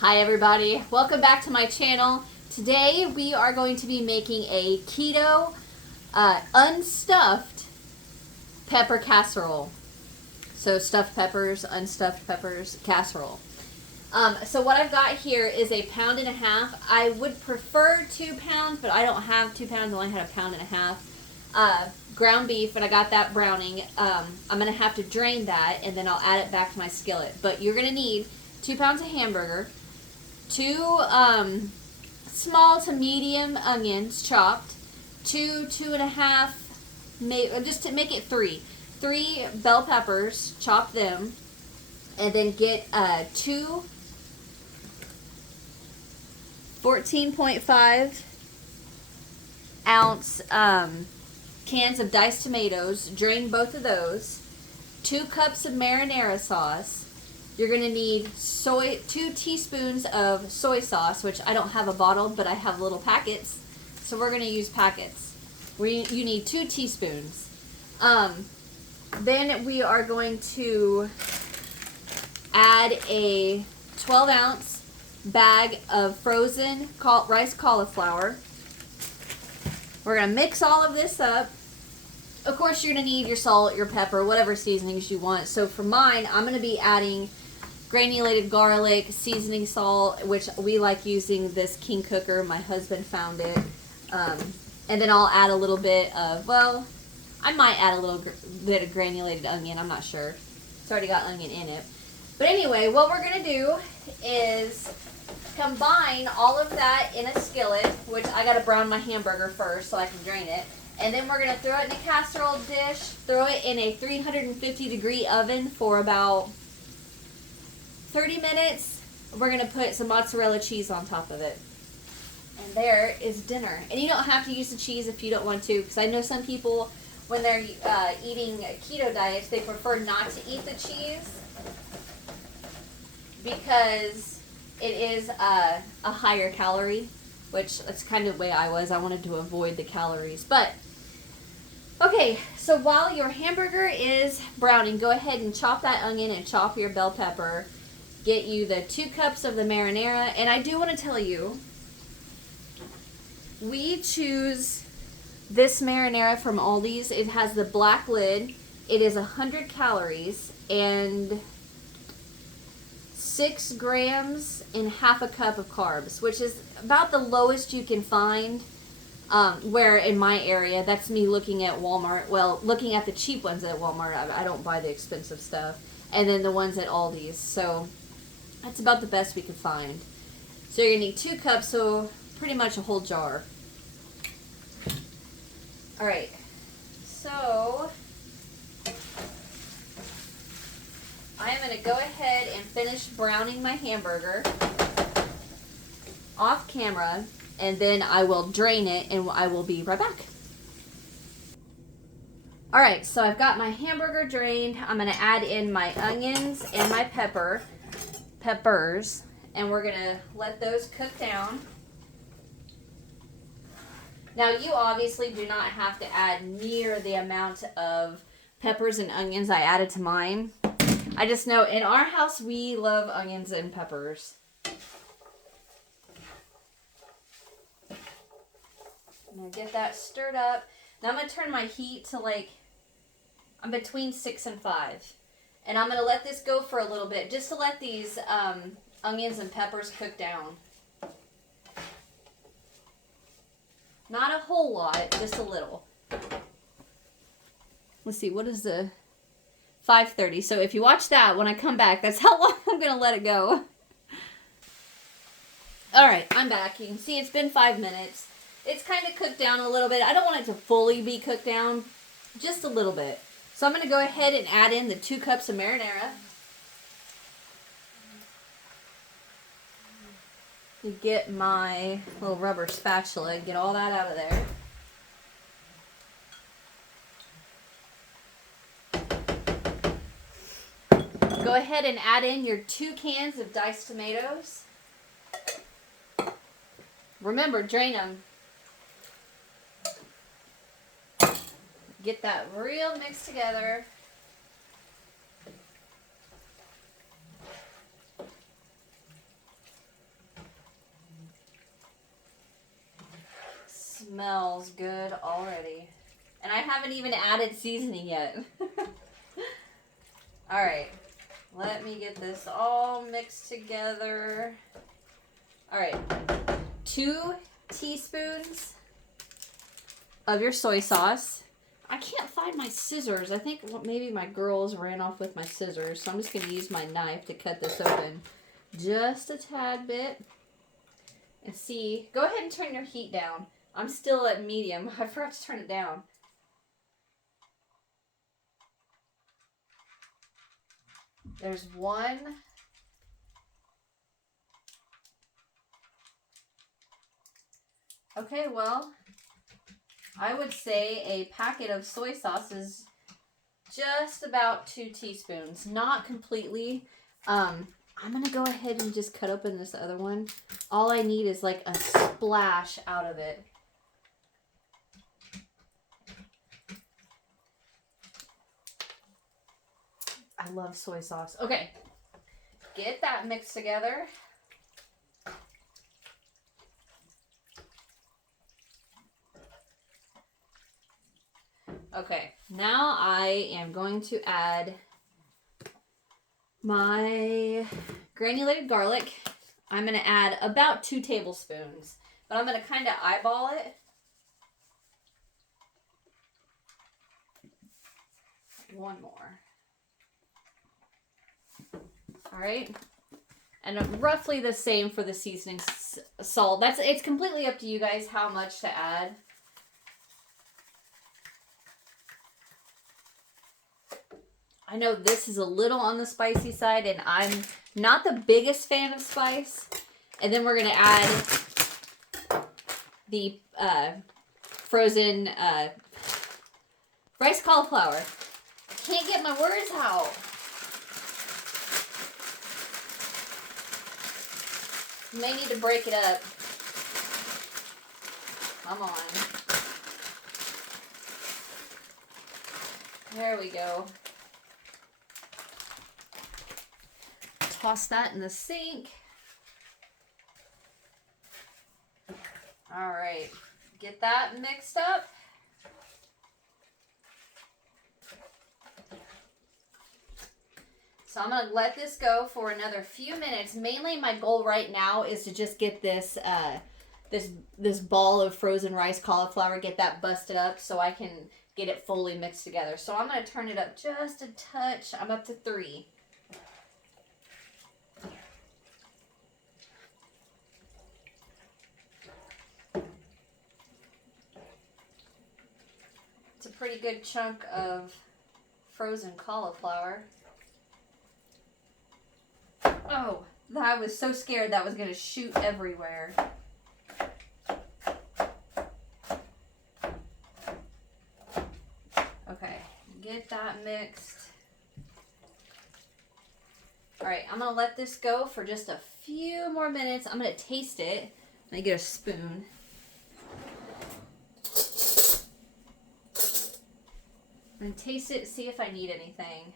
Hi everybody, welcome back to my channel. Today we are going to be making a keto unstuffed pepper casserole. So stuffed peppers, unstuffed peppers, casserole. So what I've got here is 1.5 pounds. I would prefer 2 pounds, but I don't have 2 pounds, I only had 1.5 pounds. Ground beef, and I got that browning. I'm going to have to drain that, and then I'll add it back to my skillet. But you're going to need 2 pounds of hamburger, 2 small to medium onions chopped, 2.5, just to make it 3 bell peppers, chop them, and then get 2 14.5 ounce cans of diced tomatoes. Drain both of those. 2 cups of marinara sauce. You're going to need 2 teaspoons of soy sauce, which I don't have a bottle, but I have little packets. So we're going to use packets. You need 2 teaspoons. Then we are going to add a 12-ounce bag of frozen rice cauliflower. We're going to mix all of this up. Of course, you're going to need your salt, your pepper, whatever seasonings you want. So for mine, I'm going to be adding granulated garlic, seasoning salt, which we like using this King Cooker. My husband found it. And then I'll add a little bit of, well, I might add a little bit of granulated onion. I'm not sure. It's already got onion in it. But anyway, what we're going to do is combine all of that in a skillet, which I got to brown my hamburger first so I can drain it. And then we're going to throw it in a casserole dish, throw it in a 350-degree oven for about 30 minutes. We're going to put some mozzarella cheese on top of it. And there is dinner. And you don't have to use the cheese if you don't want to, because I know some people, when they're eating keto diets, they prefer not to eat the cheese because it is a higher calorie, which that's kind of the way I was. I wanted to avoid the calories. But, okay, so while your hamburger is browning, go ahead and chop that onion and chop your bell pepper. Get you the 2 cups of the marinara. And I do want to tell you, we choose this marinara from Aldi's. It has the black lid. It is 100 calories and 6 grams and half a cup of carbs, which is about the lowest you can find. Where in my area, that's me looking at Walmart. Well, looking at the cheap ones at Walmart. I don't buy the expensive stuff. And then the ones at Aldi's. So that's about the best we could find. So you're going to need 2 cups, so pretty much a whole jar. Alright, so I am going to go ahead and finish browning my hamburger off camera, and then I will drain it and I will be right back. Alright, so I've got my hamburger drained. I'm going to add in my onions and my peppers, and we're going to let those cook down. Now, you obviously do not have to add near the amount of peppers and onions I added to mine. I just know in our house, we love onions and peppers. I'm going to get that stirred up. Now, I'm going to turn my heat to I'm between 6 and 5. And I'm going to let this go for a little bit, just to let these onions and peppers cook down. Not a whole lot, just a little. Let's see, what is the 5:30? So if you watch that, when I come back, that's how long I'm going to let it go. Alright, I'm back. You can see it's been 5 minutes. It's kind of cooked down a little bit. I don't want it to fully be cooked down, just a little bit. So I'm going to go ahead and add in the 2 cups of marinara. To get my little rubber spatula, get all that out of there. Go ahead and add in your 2 cans of diced tomatoes. Remember, drain them. Get that real mixed together. smells good already. And I haven't even added seasoning yet. All right, let me get this all mixed together. All right, 2 teaspoons of your soy sauce. I can't find my scissors. I think maybe my girls ran off with my scissors, so I'm just going to use my knife to cut this open just a tad bit. And see, go ahead and turn your heat down. I'm still at medium. I forgot to turn it down. There's 1. Okay, well, I would say a packet of soy sauce is just about 2 teaspoons. Not completely. I'm going to go ahead and just cut open this other one. All I need is like a splash out of it. I love soy sauce. Okay. Get that mixed together. Okay, now I am going to add my granulated garlic. I'm going to add about 2 tablespoons, but I'm going to kind of eyeball it. One more. All right. And roughly the same for the seasoning salt. It's completely up to you guys how much to add. I know this is a little on the spicy side, and I'm not the biggest fan of spice. And then we're going to add the frozen rice cauliflower. I can't get my words out. You may need to break it up. Come on. There we go. Toss that in the sink. All right, get that mixed up. So I'm gonna let this go for another few minutes. Mainly my goal right now is to just get this this ball of frozen rice cauliflower, get that busted up so I can get it fully mixed together. So I'm gonna turn it up just a touch. I'm up to 3. It's a pretty good chunk of frozen cauliflower. Oh, I was so scared that was going to shoot everywhere. Okay, get that mixed. All right, I'm going to let this go for just a few more minutes. I'm going to taste it. Let me get a spoon. I'm going to taste it, see if I need anything.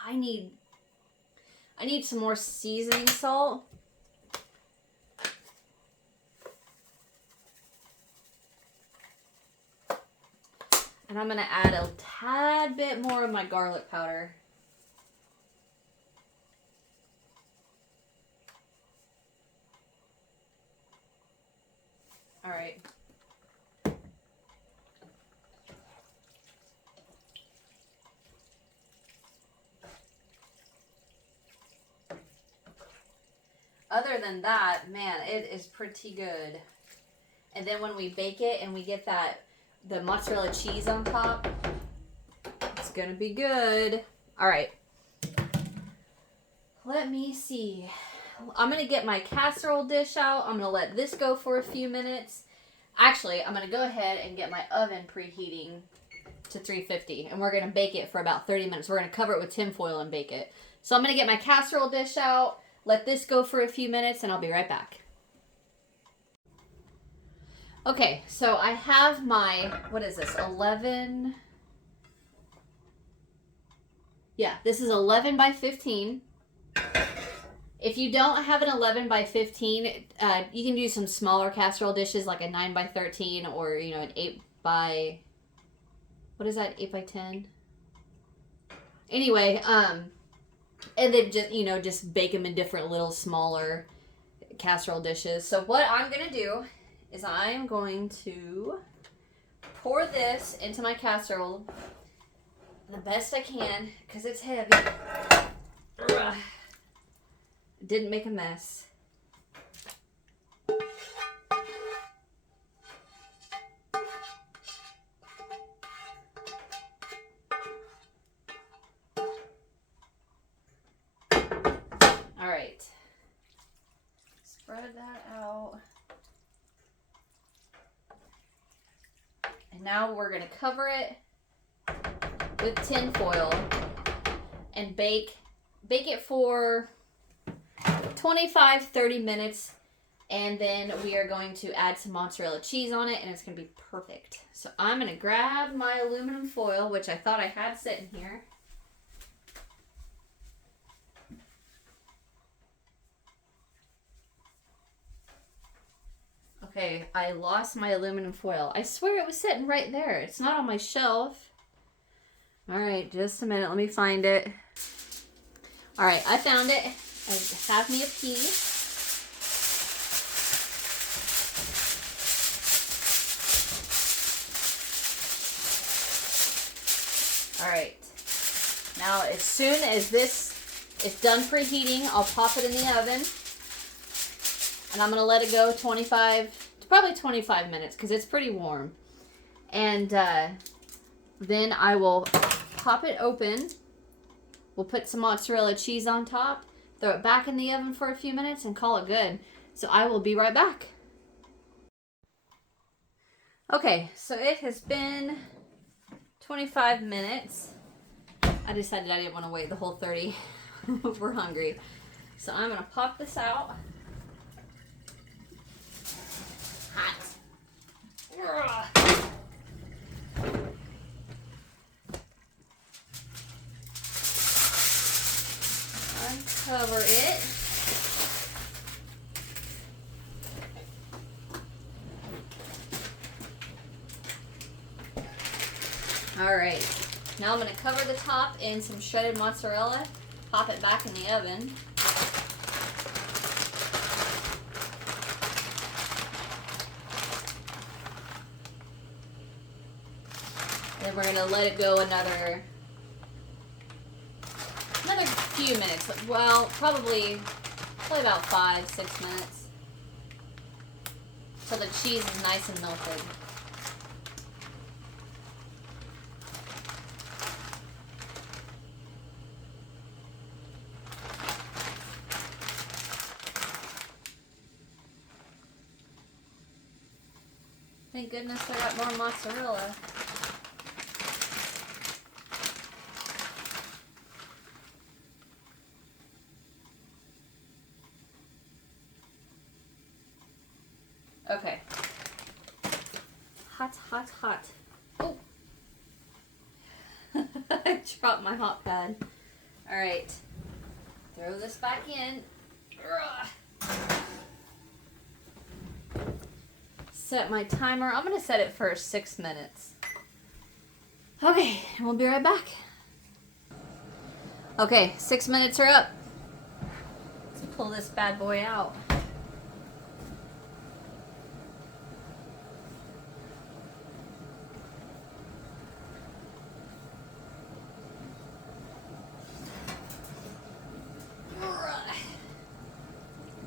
I need some more seasoning salt. And I'm going to add a tad bit more of my garlic powder. All right. Other than that, man, it is pretty good. And then when we bake it and we get the mozzarella cheese on top, it's gonna be good. All right. Let me see. I'm gonna get my casserole dish out. I'm gonna let this go for a few minutes. Actually, I'm gonna go ahead and get my oven preheating to 350, and we're gonna bake it for about 30 minutes. We're gonna cover it with tin foil and bake it. So I'm gonna get my casserole dish out. Let this go for a few minutes and I'll be right back. Okay, so I have my, what is this, 11 Yeah, this is 11 by 15. If you don't have an 11 by 15, you can do some smaller casserole dishes like a 9 by 13 or, you know, an 8 by, what is that, 8 by 10? Anyway, and then just, you know, just bake them in different little smaller casserole dishes. So what I'm going to do is I'm going to pour this into my casserole the best I can because it's heavy. Ugh. Didn't make a mess. All right. Spread that out. And now we're going to cover it with tin foil and bake it for 25-30 minutes, and then we are going to add some mozzarella cheese on it and it's going to be perfect. So I'm going to grab my aluminum foil, which I thought I had sitting here. Okay, I lost my aluminum foil. I swear it was sitting right there. It's not on my shelf. All right, just a minute. Let me find it. All right, I found it. I have me a piece. All right. Now, as soon as this is done preheating, I'll pop it in the oven. And I'm going to let it go probably 25 minutes because it's pretty warm. And then I will pop it open. We'll put some mozzarella cheese on top, throw it back in the oven for a few minutes, and call it good. So I will be right back. Okay, so it has been 25 minutes. I decided I didn't want to wait the whole 30. We're hungry. So I'm going to pop this out. Hot. Uncover it. All right. Now I'm going to cover the top in some shredded mozzarella. Pop it back in the oven. Then we're going to let it go another few minutes. Well, probably about 5-6 minutes. So the cheese is nice and melted. Thank goodness I got more mozzarella. Okay. Hot, hot, hot. Oh! I dropped my hot pad. Alright. Throw this back in. Set my timer. I'm going to set it for 6 minutes. Okay, and we'll be right back. Okay, 6 minutes are up. Let's pull this bad boy out.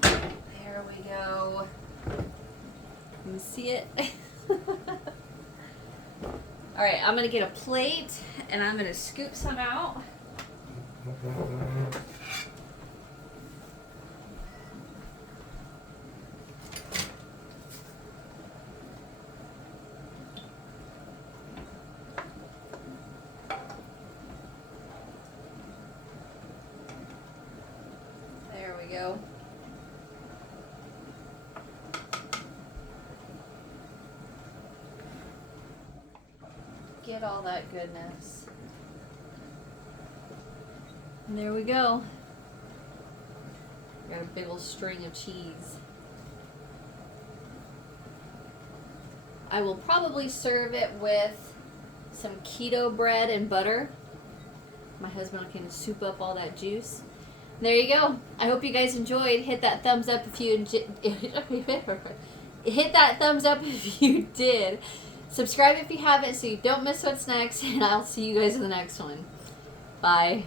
There we go. Can you see it? All right, I'm gonna get a plate and I'm gonna scoop some out. There we go. Get all that goodness. And there we go. Got a big old string of cheese. I will probably serve it with some keto bread and butter. My husband can soup up all that juice. There you go. I hope you guys enjoyed. Hit that thumbs up if you hit that thumbs up if you did. Subscribe if you haven't so you don't miss what's next, and I'll see you guys in the next one. Bye.